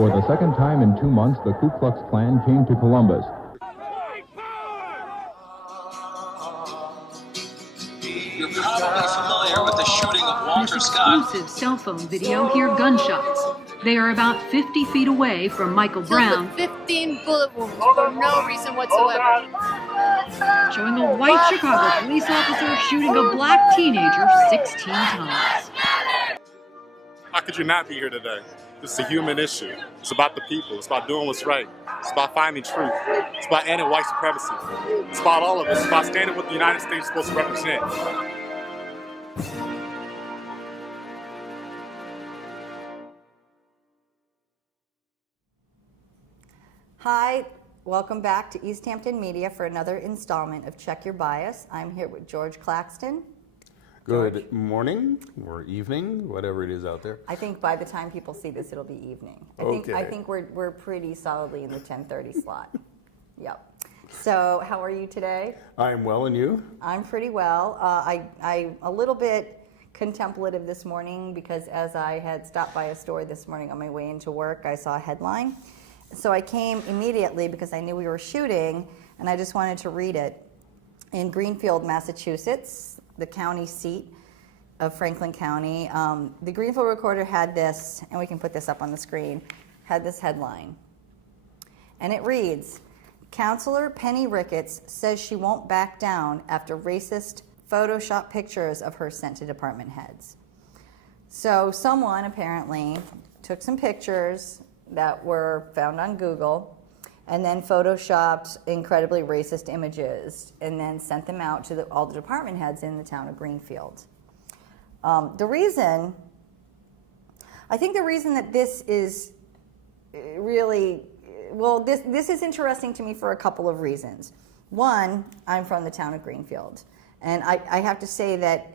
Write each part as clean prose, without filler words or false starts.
For the second time in 2 months, the Ku Klux Klan came to Columbus. You're probably familiar with the shooting of Walter Scott. Exclusive cell phone video, hear gunshots. They are about 50 feet away from Michael Brown. With 15 bullet wounds for no reason whatsoever. Showing a white Chicago police officer shooting a black teenager 16 times. How could you not be here today? This is a human issue. It's about the people. It's about doing what's right. It's about finding truth. It's about ending white supremacy. It's about all of us. It's about standing what the United States is supposed to represent. Hi, welcome back to East Hampton Media for another installment of Check Your Bias. I'm here with George Claxton. Good morning or evening, whatever it is out there. I think by the time people see this, it'll be evening. I think we're pretty solidly in the 10:30 slot. Yep. So how are you today? I'm well, and you? I'm pretty well. I'm a little bit contemplative this morning because as I had stopped by a store this morning on my way into work, I saw a headline. So I came immediately because I knew we were shooting, and I just wanted to read it. In Greenfield, Massachusetts, the county seat of Franklin County, the Greenfield Recorder had this, and we can put this up on the screen, had this headline. And it reads, Counselor Penny Ricketts says she won't back down after racist Photoshop pictures of her sent to department heads. So someone apparently took some pictures that were found on Google and then photoshopped incredibly racist images and then sent them out to all the department heads in the town of Greenfield. I think the reason that this is really, this is interesting to me for a couple of reasons. One, I'm from the town of Greenfield, and I have to say that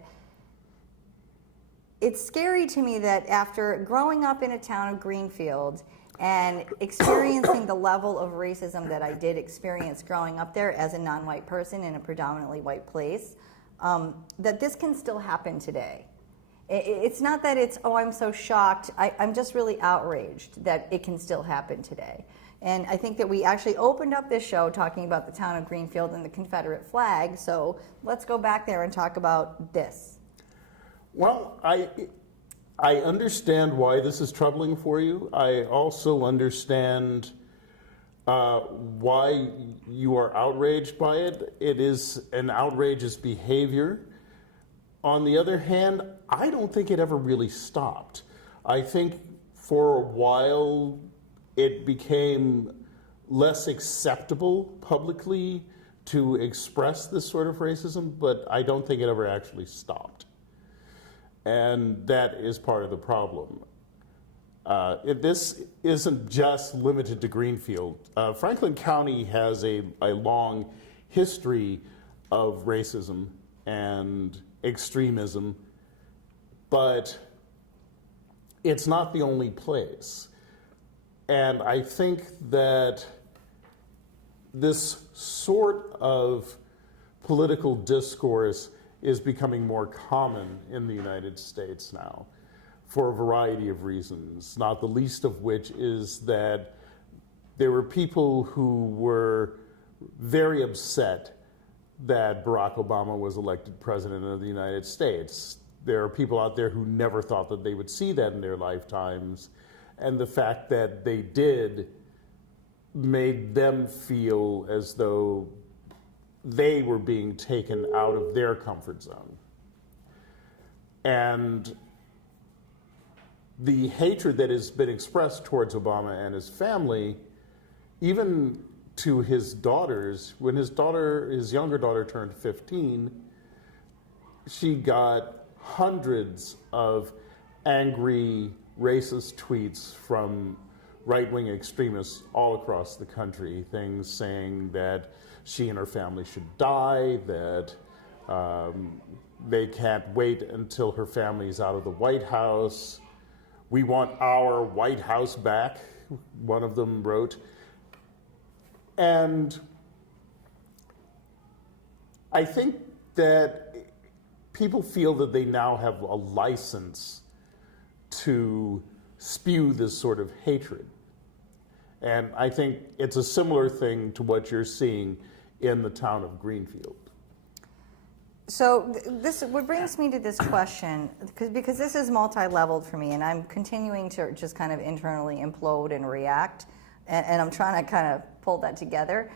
it's scary to me that after growing up in a town of Greenfield and experiencing the level of racism that I did experience growing up there as a non-white person in a predominantly white place, that this can still happen today. It's not that it's, oh, I'm so shocked. I'm just really outraged that it can still happen today. And I think that we actually opened up this show talking about the town of Greenfield and the Confederate flag, so let's go back there and talk about this. Well, I understand why this is troubling for you. I also understand why you are outraged by it. It is an outrageous behavior. On the other hand, I don't think it ever really stopped. I think for a while it became less acceptable publicly to express this sort of racism, but I don't think it ever actually stopped. And that is part of the problem. This isn't just limited to Greenfield. Franklin County has a long history of racism and extremism, but it's not the only place. And I think that this sort of political discourse is becoming more common in the United States now for a variety of reasons, not the least of which is that there were people who were very upset that Barack Obama was elected president of the United States. There are people out there who never thought that they would see that in their lifetimes, and the fact that they did made them feel as though they were being taken out of their comfort zone. And the hatred that has been expressed towards Obama and his family, even to his daughters, when his younger daughter turned 15, she got hundreds of angry, racist tweets from right-wing extremists all across the country, things saying that she and her family should die, that they can't wait until her family's out of the White House. We want our White House back, one of them wrote. And I think that people feel that they now have a license to spew this sort of hatred. And I think it's a similar thing to what you're seeing in the town of Greenfield. So this what brings me to this question, because this is multi-leveled for me, and I'm continuing to just kind of internally implode and react, and I'm trying to kind of pull that together.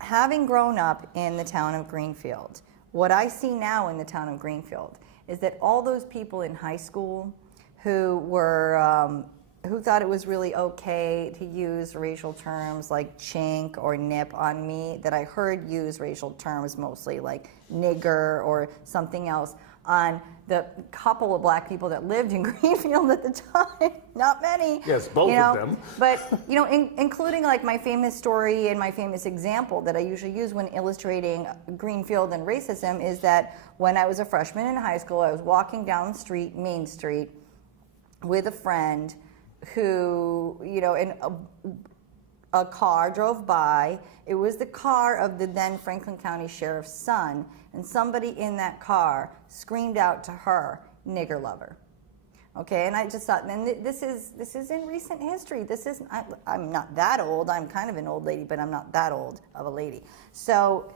Having grown up in the town of Greenfield, what I see now in the town of Greenfield is that all those people in high school who were who thought it was really okay to use racial terms like chink or nip on me, that I heard use racial terms mostly like nigger or something else on the couple of black people that lived in Greenfield at the time. Not many. Yes, both of them. But, including like my famous story and my famous example that I usually use when illustrating Greenfield and racism is that when I was a freshman in high school, I was walking down the street, Main Street, with a friend who, and a car drove by. It was the car of the then Franklin County Sheriff's son, and somebody in that car screamed out to her, "Nigger lover." Okay, and I just thought, and this is in recent history. I'm not that old. I'm kind of an old lady, but I'm not that old of a lady. So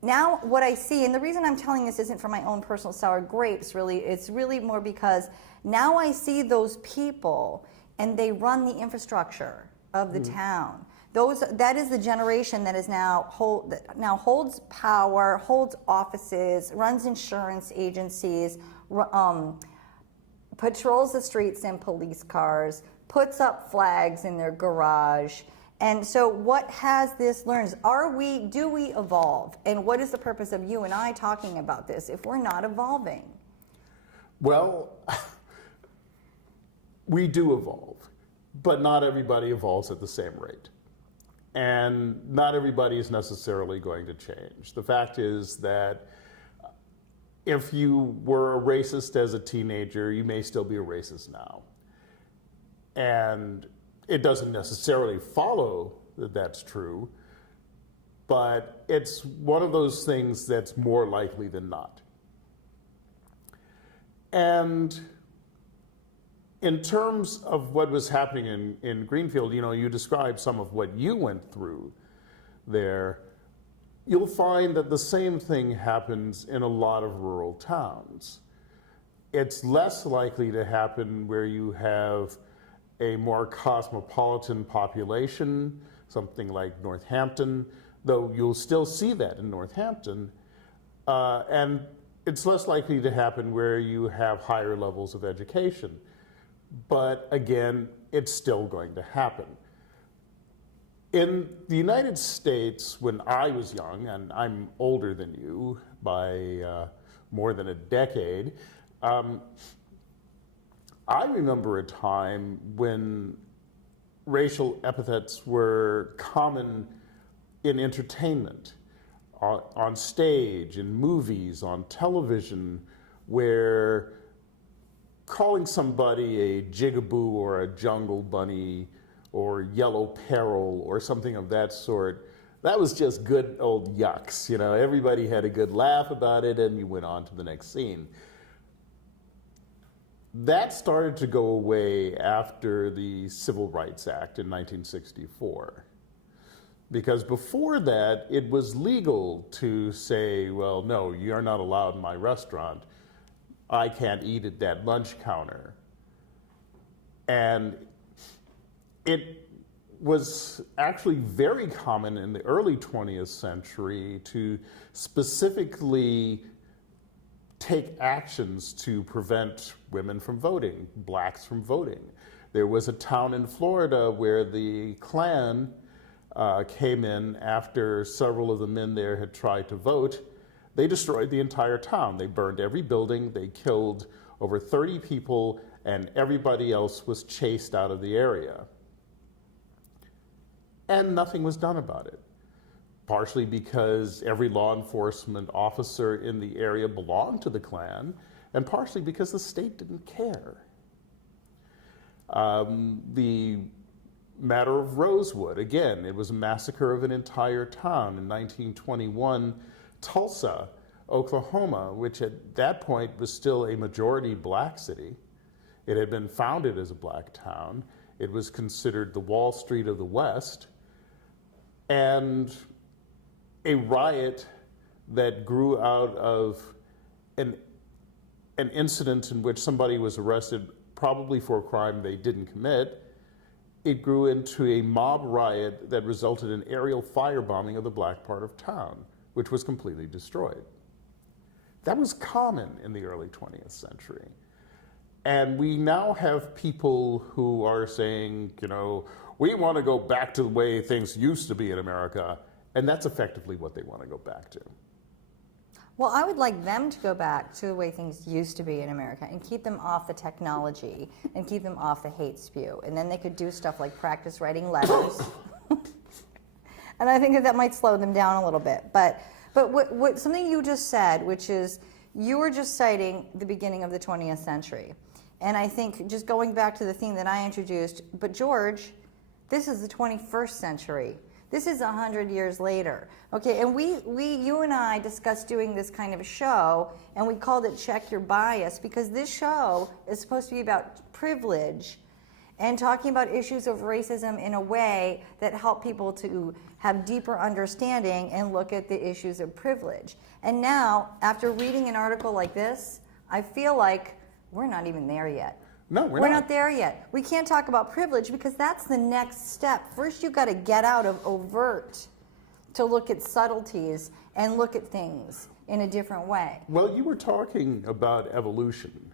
now what I see, and the reason I'm telling this isn't for my own personal sour grapes, really, it's really more because now I see those people and they run the infrastructure of the town. That is the generation that is now holds power, holds offices, runs insurance agencies, patrols the streets in police cars, puts up flags in their garage. And so what has this learned? Do we evolve? And what is the purpose of you and I talking about this if we're not evolving? Well, we do evolve, but not everybody evolves at the same rate. And not everybody is necessarily going to change. The fact is that if you were a racist as a teenager, you may still be a racist now. And it doesn't necessarily follow that that's true, but it's one of those things that's more likely than not. And in terms of what was happening in Greenfield, you described some of what you went through there. You'll find that the same thing happens in a lot of rural towns. It's less likely to happen where you have a more cosmopolitan population, something like Northampton, though you'll still see that in Northampton. And it's less likely to happen where you have higher levels of education. But again, it's still going to happen. In the United States, when I was young, and I'm older than you by more than a decade, I remember a time when racial epithets were common in entertainment, on stage, in movies, on television, where calling somebody a jigaboo or a jungle bunny or yellow peril or something of that sort, that was just good old yucks. Everybody had a good laugh about it and you went on to the next scene. That started to go away after the Civil Rights Act in 1964. Because before that, it was legal to say, well, no, you're not allowed in my restaurant. I can't eat at that lunch counter. And it was actually very common in the early 20th century to specifically take actions to prevent women from voting, blacks from voting. There was a town in Florida where the Klan came in after several of the men there had tried to vote. They destroyed the entire town. They burned every building, they killed over 30 people, and everybody else was chased out of the area. And nothing was done about it. Partially because every law enforcement officer in the area belonged to the Klan, and partially because the state didn't care. The matter of Rosewood, again, it was a massacre of an entire town in 1921. Tulsa, Oklahoma, which at that point was still a majority black city. It had been founded as a black town. It was considered the Wall Street of the West, and a riot that grew out of an incident in which somebody was arrested probably for a crime they didn't commit. It grew into a mob riot that resulted in aerial firebombing of the black part of town, which was completely destroyed. That was common in the early 20th century. And we now have people who are saying, you know, we want to go back to the way things used to be in America, and that's effectively what they want to go back to. Well, I would like them to go back to the way things used to be in America and keep them off the technology and keep them off the hate spew. And then they could do stuff like practice writing letters. And I think that might slow them down a little bit. But what something you just said, which is you were just citing the beginning of the 20th century. And I think just going back to the theme that I introduced, but George, this is the 21st century. This is 100 years later. Okay, and you and I discussed doing this kind of a show, and we called it Check Your Bias, because this show is supposed to be about privilege and talking about issues of racism in a way that help people to have deeper understanding and look at the issues of privilege. And now, after reading an article like this, I feel like we're not even there yet. No, we're not there yet. We can't talk about privilege because that's the next step. First, you've got to get out of overt to look at subtleties and look at things in a different way. Well, you were talking about evolution.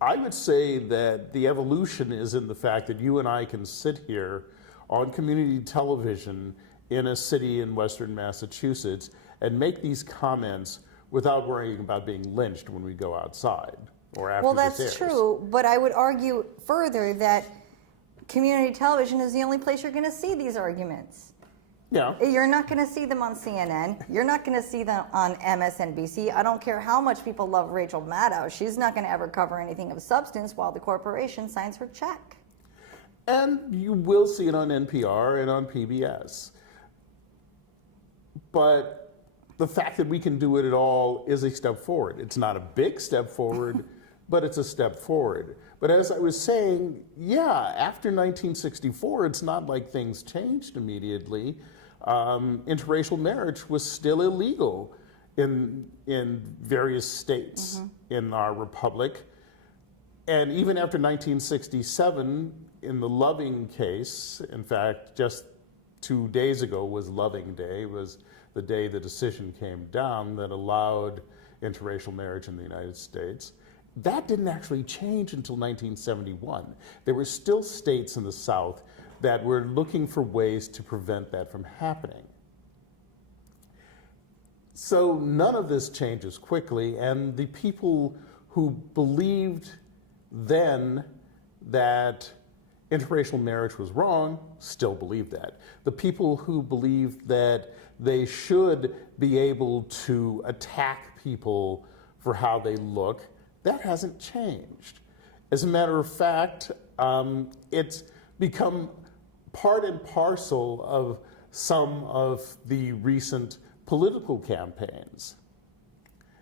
I would say that the evolution is in the fact that you and I can sit here on community television in a city in Western Massachusetts and make these comments without worrying about being lynched when we go outside. Well, that's true, but I would argue further that community television is the only place you're going to see these arguments. Yeah. You're not going to see them on CNN. You're not going to see them on MSNBC. I don't care how much people love Rachel Maddow. She's not going to ever cover anything of substance while the corporation signs her check. And you will see it on NPR and on PBS. But the fact that we can do it at all is a step forward. It's not a big step forward, but it's a step forward. But as I was saying, yeah, after 1964, it's not like things changed immediately. Interracial marriage was still illegal in various states in our republic. And even after 1967, in the Loving case, in fact, just 2 days ago was Loving Day, was the day the decision came down that allowed interracial marriage in the United States. That didn't actually change until 1971. There were still states in the South that were looking for ways to prevent that from happening. So none of this changes quickly, and the people who believed then that interracial marriage was wrong still believe that. The people who believed that they should be able to attack people for how they look, that hasn't changed. As a matter of fact, it's become part and parcel of some of the recent political campaigns.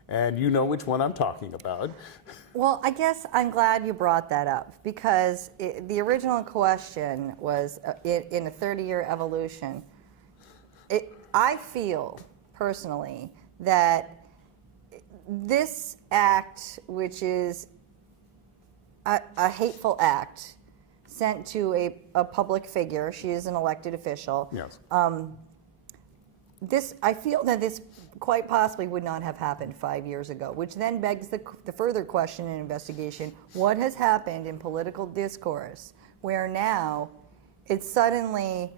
And you know which one I'm talking about. Well, I guess I'm glad you brought that up because the original question was in a 30-year evolution. I feel personally that this act, which is a hateful act sent to a public figure, she is an elected official. Yes. I feel that this quite possibly would not have happened 5 years ago, which then begs the further question and investigation: what has happened in political discourse where now it's suddenly,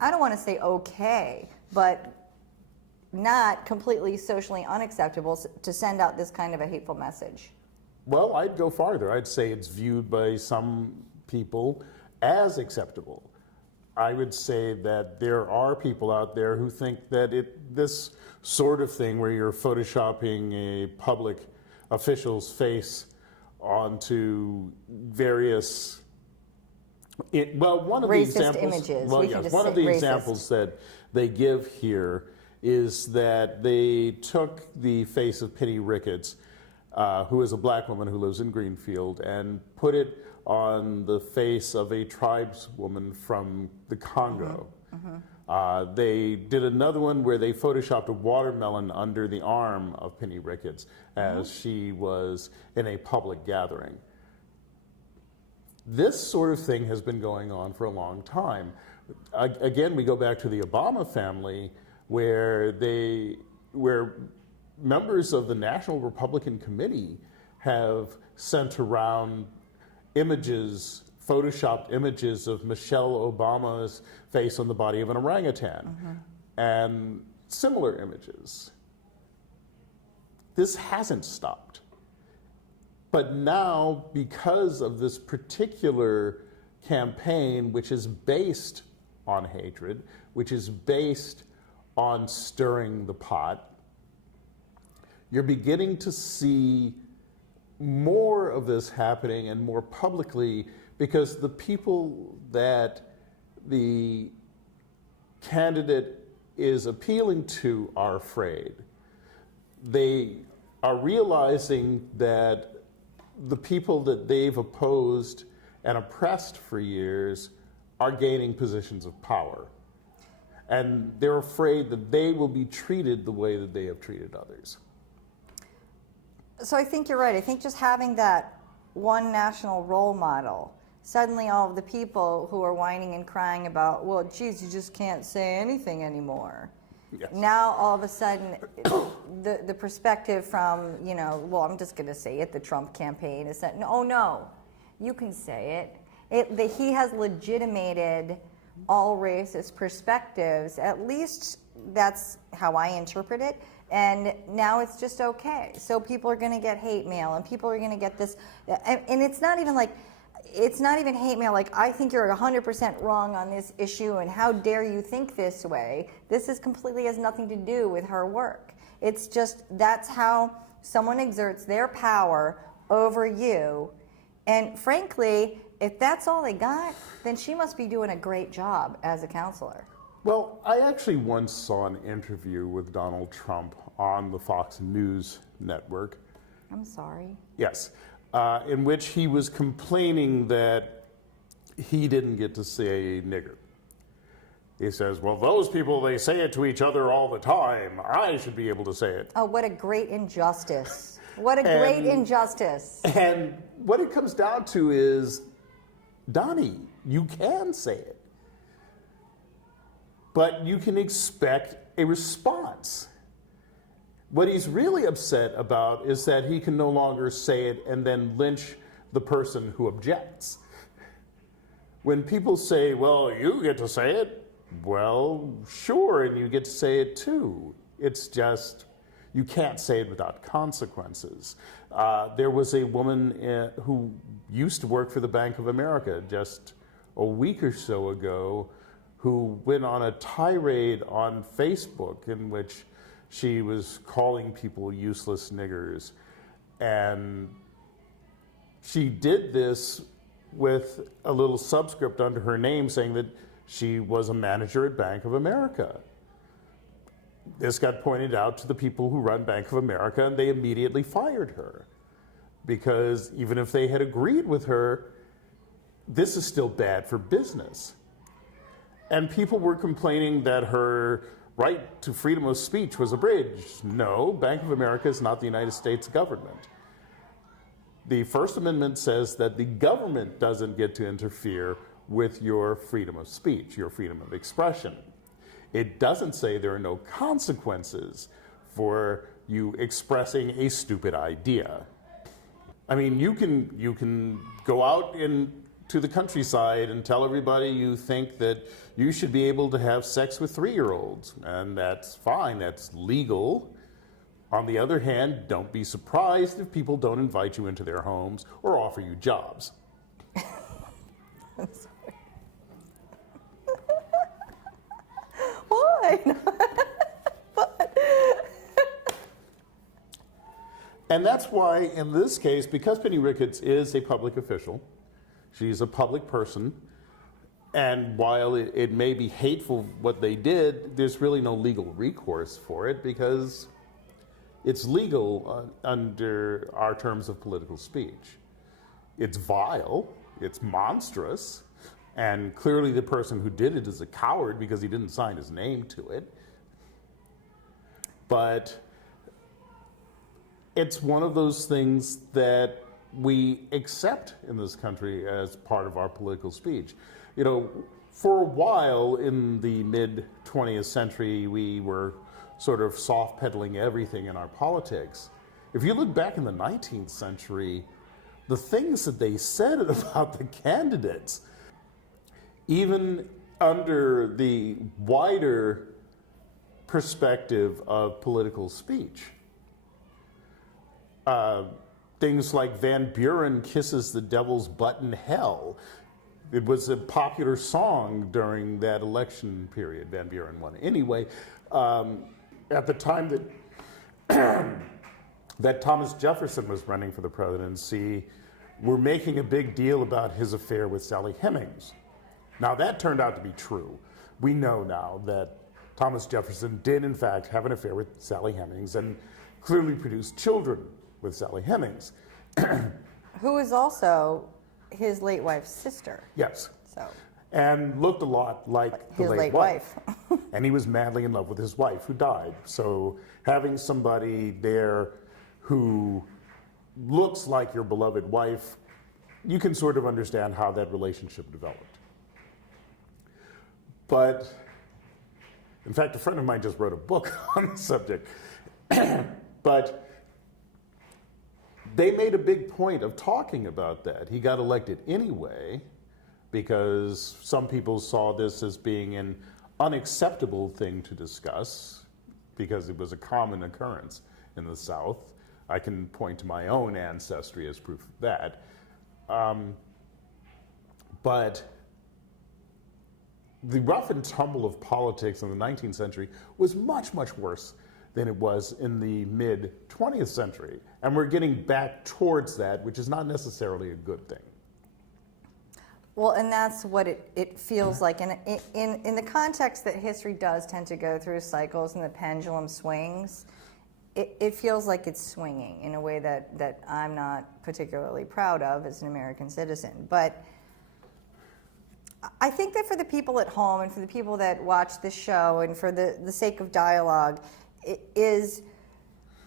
I don't want to say okay, but not completely socially unacceptable to send out this kind of a hateful message? Well, I'd go farther. I'd say it's viewed by some people as acceptable. I would say that there are people out there who think that this sort of thing where you're photoshopping a public official's face onto various one of racist the examples, images. Well, yes, one of the examples that they give here is that they took the face of Penny Ricketts, who is a black woman who lives in Greenfield, and put it on the face of a tribeswoman from the Congo. They did another one where they photoshopped a watermelon under the arm of Penny Ricketts as she was in a public gathering. This sort of thing has been going on for a long time. Again, we go back to the Obama family, where members of the National Republican Committee have sent around images, photoshopped images of Michelle Obama's face on the body of an orangutan, and similar images. This hasn't stopped. But now, because of this particular campaign, which is based on hatred, which is based on stirring the pot, you're beginning to see more of this happening, and more publicly, because the people that the candidate is appealing to are afraid. They are realizing that the people that they've opposed and oppressed for years are gaining positions of power. And they're afraid that they will be treated the way that they have treated others. So I think you're right. I think just having that one national role model, suddenly all of the people who are whining and crying about, well, geez, you just can't say anything anymore. Yes. Now all of a sudden, the perspective from, well, I'm just going to say it, the Trump campaign is that, no, you can say it. He has legitimated all racist perspectives. At least that's how I interpret it. And now it's just okay. So people are going to get hate mail, and people are going to get this. And it's not even hate mail like, I think you're 100% wrong on this issue, and how dare you think this way. This is completely has nothing to do with her work. It's just that's how someone exerts their power over you. And frankly, if that's all they got, then she must be doing a great job as a counselor. Well, I actually once saw an interview with Donald Trump on the Fox News network. I'm sorry. Yes, in which he was complaining that he didn't get to say nigger. He says, well, those people, they say it to each other all the time. I should be able to say it. Oh, what a great injustice. What a great injustice. And what it comes down to is, Donnie, you can say it. But you can expect a response. What he's really upset about is that he can no longer say it and then lynch the person who objects. When people say, well, you get to say it, well, sure, and you get to say it too. It's just, you can't say it without consequences. There was a woman who used to work for the Bank of America just a week or so ago, who went on a tirade on Facebook in which she was calling people useless niggers. And she did this with a little subscript under her name saying that she was a manager at Bank of America. This got pointed out to the people who run Bank of America, and they immediately fired her. Because even if they had agreed with her, this is still bad for business. And people were complaining that her right to freedom of speech was abridged. No, Bank of America is not the United States government. The First Amendment says that the government doesn't get to interfere with your freedom of speech, your freedom of expression. It doesn't say there are no consequences for you expressing a stupid idea. I mean, you can go out to the countryside and tell everybody you think that you should be able to have sex with 3-year-olds, and that's fine, that's legal. On the other hand, don't be surprised if people don't invite you into their homes or offer you jobs. I'm sorry. Why? But And that's why, in this case, because Penny Ricketts is a public official, she's a public person, and while it may be hateful what they did, there's really no legal recourse for it because It's legal under our terms of political speech. It's vile, it's monstrous, and clearly the person who did it is a coward because he didn't sign his name to it. But it's one of those things that we accept in this country as part of our political speech. You know, for a while in the mid-20th century, we were sort of soft-pedaling everything in our politics. If you look back in the 19th century, the things that they said about the candidates, even under the wider perspective of political speech, things like Van Buren kisses the devil's butt in hell. It was a popular song during that election period. Van Buren won anyway. At the time that that Thomas Jefferson was running for the presidency, we're making a big deal about his affair with Sally Hemings. Now that turned out to be true. We know now that Thomas Jefferson did in fact have an affair with Sally Hemings and clearly produced children with Sally Hemings. Who is also his late wife's sister. Yes. So. And looked a lot like His the late wife. And he was madly in love with his wife, who died. So having somebody there who looks like your beloved wife, you can sort of understand how that relationship developed. But, in fact, a friend of mine just wrote a book on the subject. But they made a big point of talking about that. He got elected anyway because some people saw this as being an unacceptable thing to discuss because it was a common occurrence in the South. I can point to my own ancestry as proof of that. But the rough and tumble of politics in the 19th century was much, much worse than it was in the mid-20th century. And we're getting back towards that, which is not necessarily a good thing. Well, and that's what it feels like. And in the context that history does tend to go through cycles and the pendulum swings, it feels like it's swinging in a way that I'm not particularly proud of as an American citizen. But I think that for the people at home and for the people that watch this show and for the sake of dialogue, is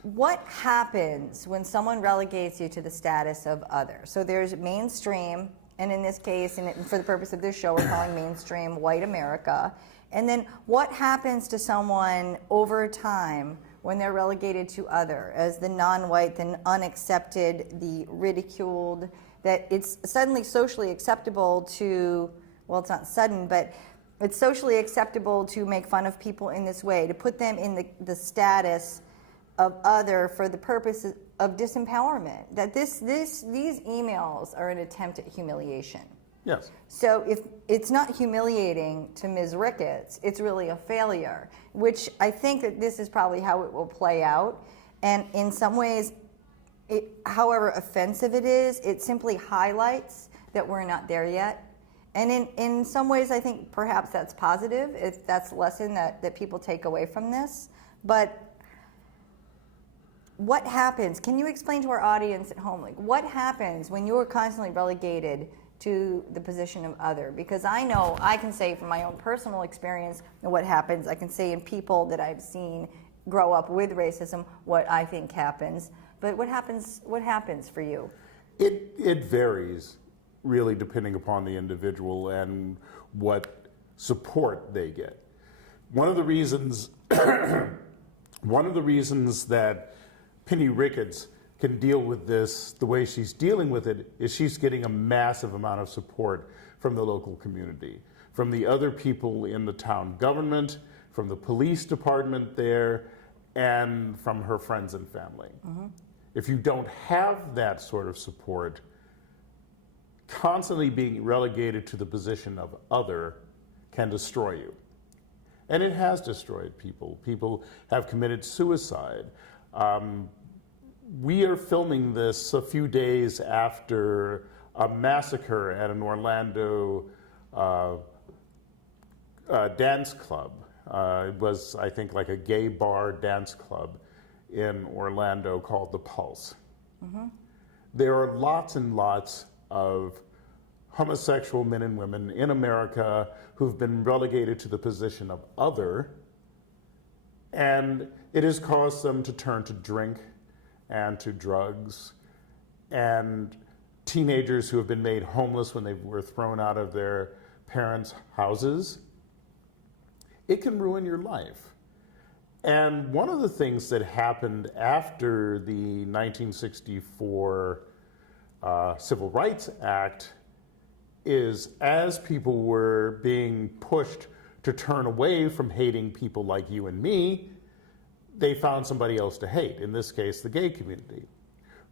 what happens when someone relegates you to the status of other. So there's mainstream, and in this case, and for the purpose of this show, we're calling mainstream white America. And then what happens to someone over time when they're relegated to other, as the non-white, the unaccepted, the ridiculed, that it's suddenly socially acceptable to, well, it's not sudden, but it's socially acceptable to make fun of people in this way, to put them in the status of other for the purpose of disempowerment. That these emails are an attempt at humiliation. Yes. So if it's not humiliating to Ms. Ricketts, it's really a failure, which I think that this is probably how it will play out. And in some ways, however offensive it is, it simply highlights that we're not there yet. And in some ways, I think perhaps that's positive, if that's a lesson that people take away from this. But what happens? Can you explain to our audience at home, like, what happens when you are constantly relegated to the position of other? Because I know I can say from my own personal experience what happens. I can say in people that I've seen grow up with racism what I think happens. But what happens for you? It varies, really, depending upon the individual and what support they get. One of the reasons that Penny Ricketts can deal with this the way she's dealing with it is she's getting a massive amount of support from the local community, from the other people in the town government, from the police department there, and from her friends and family. Mm-hmm. If you don't have that sort of support, constantly being relegated to the position of other can destroy you. And it has destroyed people. People have committed suicide. We are filming this a few days after a massacre at an Orlando dance club. It was, I think, like a gay bar dance club in Orlando called The Pulse. There are lots and lots of homosexual men and women in America who've been relegated to the position of other, and it has caused them to turn to drink and to drugs, and teenagers who have been made homeless when they were thrown out of their parents' houses. It can ruin your life. And one of the things that happened after the 1964 Civil Rights Act is, as people were being pushed to turn away from hating people like you and me, they found somebody else to hate, in this case, the gay community.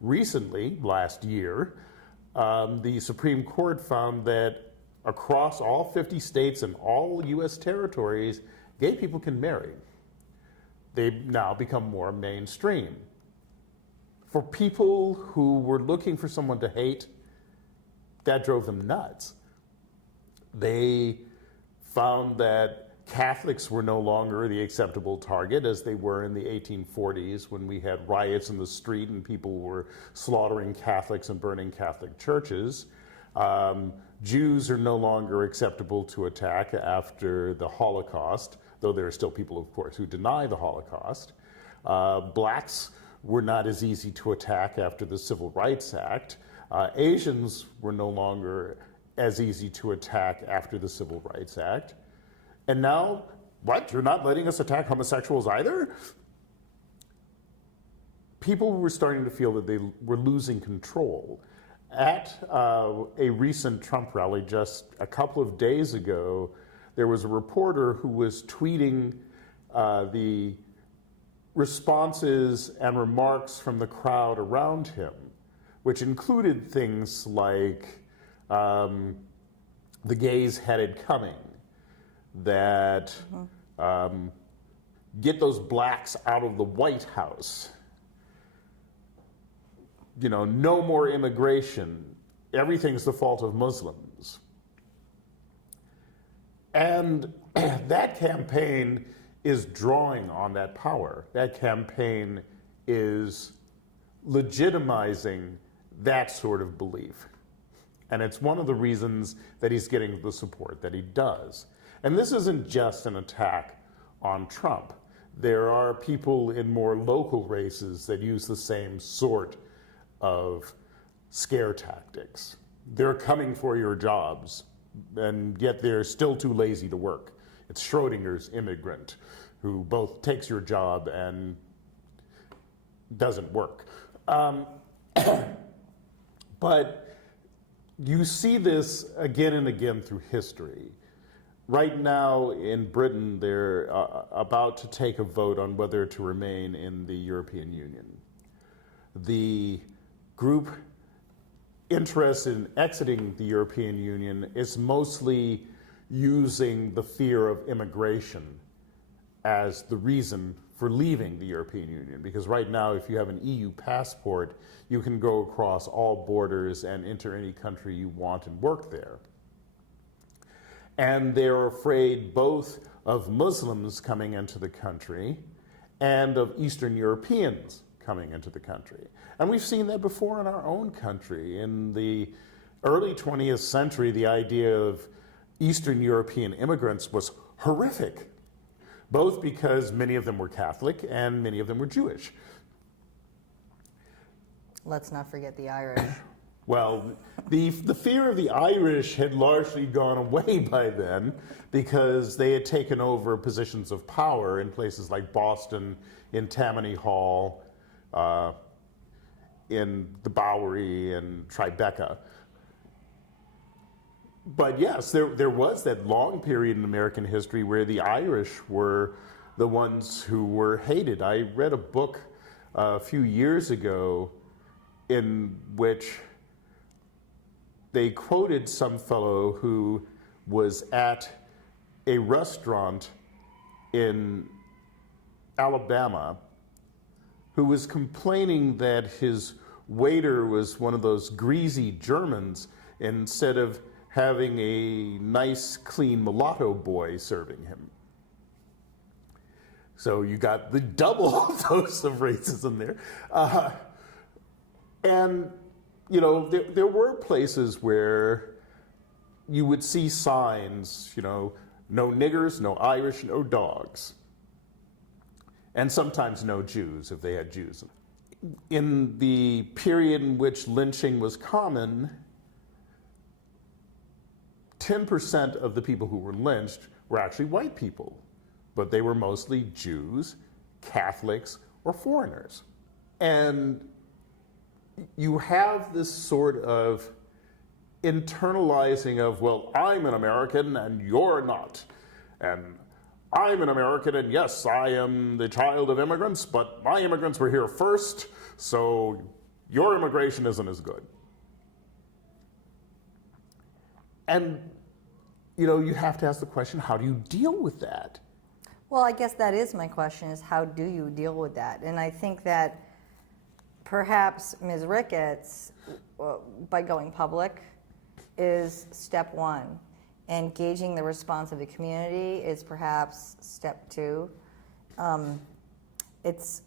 Recently, last year, the Supreme Court found that across all 50 states and all U.S. territories, gay people can marry. They've now become more mainstream. For people who were looking for someone to hate, that drove them nuts. They found that Catholics were no longer the acceptable target as they were in the 1840s when we had riots in the street and people were slaughtering Catholics and burning Catholic churches. Jews are no longer acceptable to attack after the Holocaust, though there are still people, of course, who deny the Holocaust. Blacks were not as easy to attack after the Civil Rights Act. Asians were no longer as easy to attack after the Civil Rights Act. And now, what? You're not letting us attack homosexuals either? People were starting to feel that they were losing control. At a recent Trump rally just a couple of days ago, there was a reporter who was tweeting the responses and remarks from the crowd around him, which included things like the gays had it coming, that get those blacks out of the White House, you know, no more immigration, everything's the fault of Muslims. And that campaign is drawing on that power. That campaign is legitimizing that sort of belief. And it's one of the reasons that he's getting the support that he does. And this isn't just an attack on Trump. There are people in more local races that use the same sort of scare tactics. They're coming for your jobs, and yet they're still too lazy to work. It's Schrodinger's immigrant, who both takes your job and doesn't work. But you see this again and again through history. Right now in Britain, they're about to take a vote on whether to remain in the European Union. The group interested in exiting the European Union is mostly using the fear of immigration as the reason for leaving the European Union. Because right now, if you have an EU passport, you can go across all borders and enter any country you want and work there. And they're afraid both of Muslims coming into the country and of Eastern Europeans coming into the country. And we've seen that before in our own country. In the early 20th century, the idea of Eastern European immigrants was horrific, both because many of them were Catholic and many of them were Jewish. Let's not forget the Irish. Well, the fear of the Irish had largely gone away by then because they had taken over positions of power in places like Boston, in Tammany Hall, in the Bowery and Tribeca. But yes, there was that long period in American history where the Irish were the ones who were hated. I read a book a few years ago in which they quoted some fellow who was at a restaurant in Alabama who was complaining that his waiter was one of those greasy Germans instead of having a nice, clean mulatto boy serving him. So you got the double dose of racism there. And, you know, there were places where you would see signs, you know, no niggers, no Irish, no dogs. And sometimes no Jews, if they had Jews. In the period in which lynching was common, 10% of the people who were lynched were actually white people, but they were mostly Jews, Catholics, or foreigners. And you have this sort of internalizing of, well, I'm an American and you're not. And I'm an American and yes, I am the child of immigrants, but my immigrants were here first, so your immigration isn't as good. And, you know, you have to ask the question, how do you deal with that? Well, I guess that is my question, is how do you deal with that? And I think that perhaps Ms. Ricketts, by going public, is step one. Engaging the response of the community is perhaps step two. It's,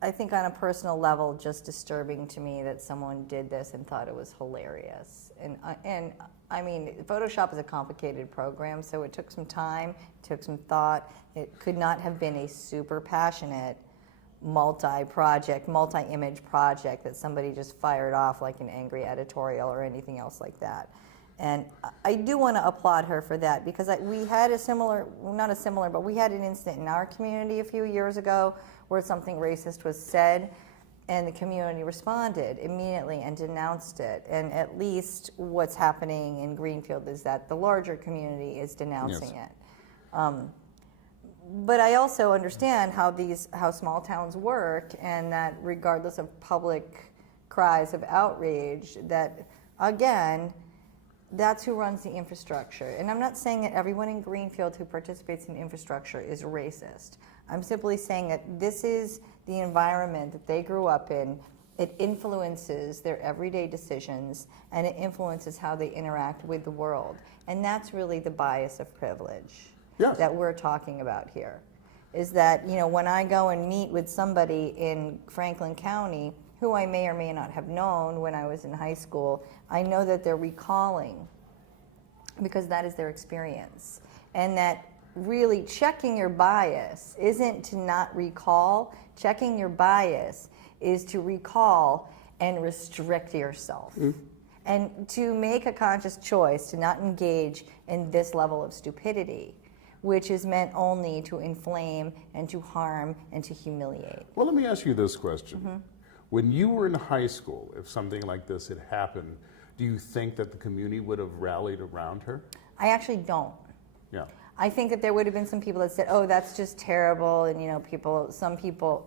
I think on a personal level, just disturbing to me that someone did this and thought it was hilarious. And I mean, Photoshop is a complicated program, so it took some time, it took some thought. It could not have been a super passionate multi-image project that somebody just fired off like an angry editorial or anything else like that. And I do want to applaud her for that, because we had but we had an incident in our community a few years ago where something racist was said, and the community responded immediately and denounced it. And at least what's happening in Greenfield is that the larger community is denouncing it. But I also understand how small towns work, and that regardless of public cries of outrage, that again, that's who runs the infrastructure. And I'm not saying that everyone in Greenfield who participates in infrastructure is racist. I'm simply saying that this is the environment that they grew up in. It influences their everyday decisions, and it influences how they interact with the world. And that's really the bias of privilege that we're talking about here. Is that, you know, when I go and meet with somebody in Franklin County who I may or may not have known when I was in high school, I know that they're recalling because that is their experience. And that really checking your bias isn't to not recall. Checking your bias is to recall and restrict yourself. And to make a conscious choice to not engage in this level of stupidity, which is meant only to inflame and to harm and to humiliate. Well, let me ask you this question. When you were in high school, if something like this had happened, do you think that the community would have rallied around her? I actually don't. Yeah. I think that there would have been some people that said, "Oh, that's just terrible," and you know, some people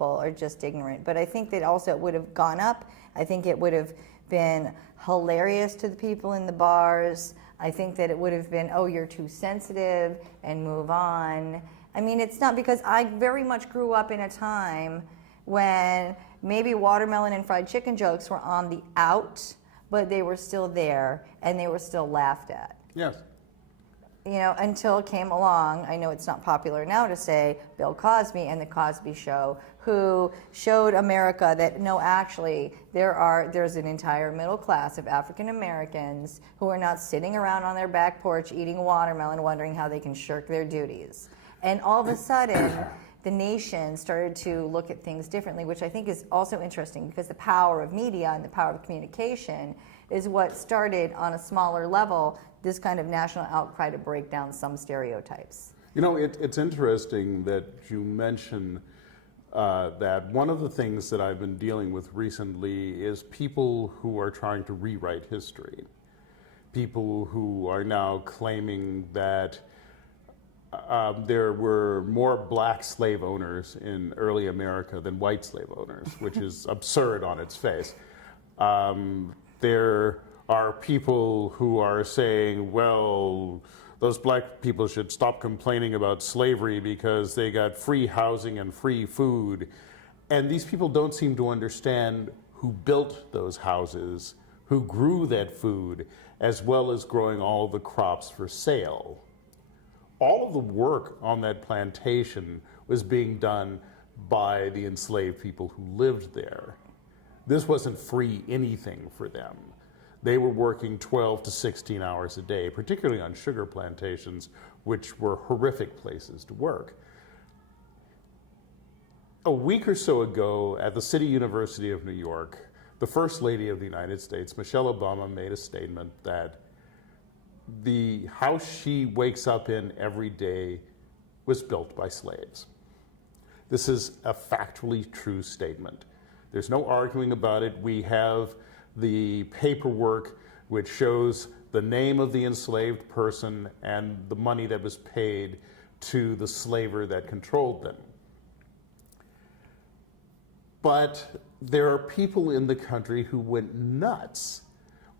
are just ignorant. But I think that also it would have gone up. I think it would have been hilarious to the people in the bars. I think that it would have been, "Oh, you're too sensitive," and move on. I mean, it's not, because I very much grew up in a time when maybe watermelon and fried chicken jokes were on the out, but they were still there and they were still laughed at. Yes. You know, until it came along, I know it's not popular now to say, Bill Cosby and the Cosby Show, who showed America that no, actually, there's an entire middle class of African Americans who are not sitting around on their back porch eating watermelon wondering how they can shirk their duties. And all of a sudden, the nation started to look at things differently, which I think is also interesting, because the power of media and the power of communication is what started on a smaller level this kind of national outcry to break down some stereotypes. You know, it's interesting that you mention that one of the things that I've been dealing with recently is people who are trying to rewrite history. People who are now claiming that there were more black slave owners in early America than white slave owners, which is absurd on its face. There are people who are saying, well, those black people should stop complaining about slavery because they got free housing and free food. And these people don't seem to understand who built those houses, who grew that food, as well as growing all the crops for sale. All of the work on that plantation was being done by the enslaved people who lived there. This wasn't free anything for them. They were working 12 to 16 hours a day, particularly on sugar plantations, which were horrific places to work. A week or so ago at the City University of New York, the First Lady of the United States, Michelle Obama, made a statement that the house she wakes up in every day was built by slaves. This is a factually true statement. There's no arguing about it. We have the paperwork which shows the name of the enslaved person and the money that was paid to the slaver that controlled them. But there are people in the country who went nuts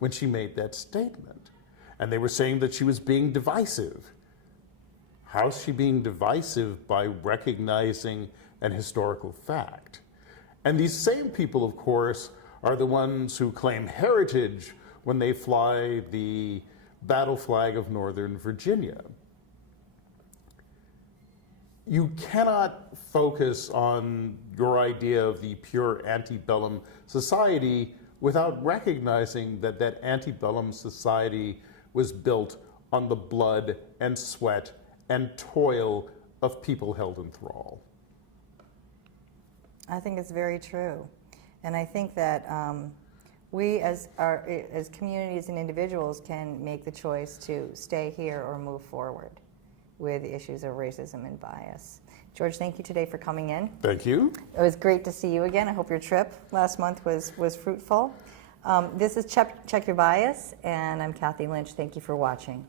when she made that statement. And they were saying that she was being divisive. How's she being divisive? By recognizing an historical fact. And these same people, of course, are the ones who claim heritage when they fly the battle flag of Northern Virginia. You cannot focus on your idea of the pure antebellum society without recognizing that that antebellum society was built on the blood and sweat and toil of people held in thrall. I think it's very true. And I think that we as communities and individuals can make the choice to stay here or move forward with issues of racism and bias. George, thank you today for coming in. Thank you. It was great to see you again. I hope your trip last month was fruitful. This is Check Your Bias, and I'm Kathy Lynch. Thank you for watching.